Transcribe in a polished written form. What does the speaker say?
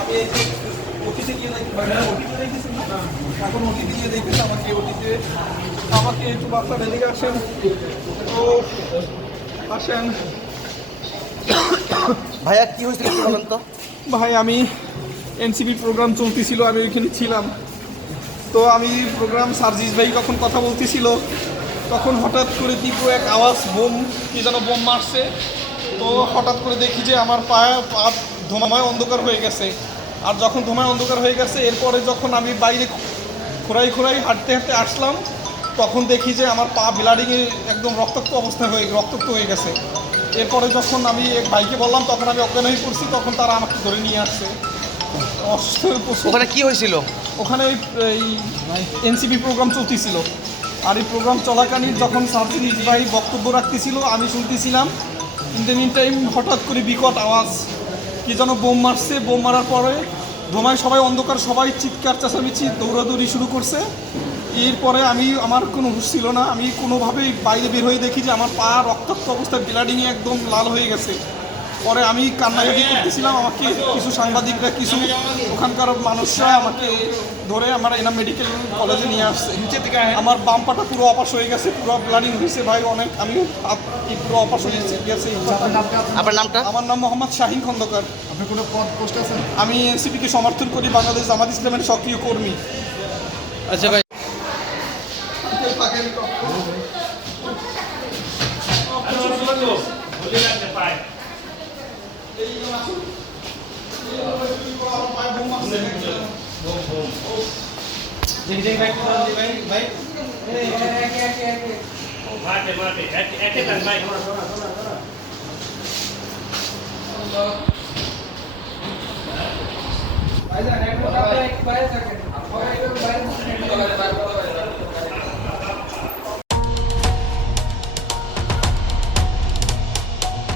আমি এই যে ওটিতে গিয়ে ওটিতে দেখেছি না, এখন ওটিতে গিয়ে দেখেছি আমাকে একটু বাচ্চার এদিকে আসেন, তো আসেন। ভাইয়া কি হয়েছিল বলেন তো? ভাই আমি এনসিপি প্রোগ্রাম চলতেছিল, আমি ওইখানে ছিলাম। তো আমি প্রোগ্রাম সার্জিস ভাই কখন কথা বলতেছিল, তখন হঠাৎ করে তীব্র এক আওয়াজ, বোম কি যেন বোম মারছে। তো হঠাৎ করে দেখি যে আমার পা ধোঁয়ায় অন্ধকার হয়ে গেছে। আর যখন ধোঁয়ায় অন্ধকার হয়ে গেছে, এরপরে যখন আমি বাইরে খোঁড়াই হাঁটতে আসলাম, তখন দেখি যে আমার পা ব্লাডিংয়ে একদম রক্তাক্ত হয়ে গেছে। এরপরে যখন আমি এক বাইকে বললাম, তখন আমি অজ্ঞান হয়ে পড়ছি, তখন তারা আমাকে ধরে নিয়ে আসছে। ওখানে কি হয়েছিল? ওখানে এই এনসিপি প্রোগ্রাম চলতেছিল, আর এই প্রোগ্রাম চলাকালীন যখন সার্জিস ভাই বক্তব্য রাখতেছিল, আমি শুনতেছিলাম। ইন দ্য মিন টাইম হঠাৎ করে বিকট আওয়াজ, কি যেন বোম মারছে। বোম মারার পরে ধোঁয়ায় সবাই অন্ধকার, সবাই চিৎকার চেঁচামেচি দৌড়াদৌড়ি শুরু করছে। এরপরে আমার কোনো হুঁশ ছিল না, আমি কোনোভাবেই বাইরে বের হয়ে দেখি যে আমার পা রক্তাক্ত অবস্থায় ব্লাডিংয়ে একদম লাল হয়ে গেছে। পরে আমি কান্নাকাটি করতেছিলাম, আমাকে কিছু সাংবাদিকরা, কিছু ওখানকার মানুষরা আমাকে ধরে আমার এনাম মেডিকেল কলেজে নিয়ে আসছে। নিচে থেকে আমার বাম পাটা পুরো অপাস হয়ে গেছে, পুরো ব্লাডিং হয়েছে ভাই অনেক। আমি পুরো অপাস হয়ে গেছে। আপনার নামটা? আমার নাম মোহাম্মদ শাহিন খন্দকার। আপনি কোনো পদ পোস্ট আছেন? আমি এনসিপিকে সমর্থন করি, বাংলাদেশ জামাত ইসলামের সক্রিয় কর্মী। আচ্ছা ভাই, ভাই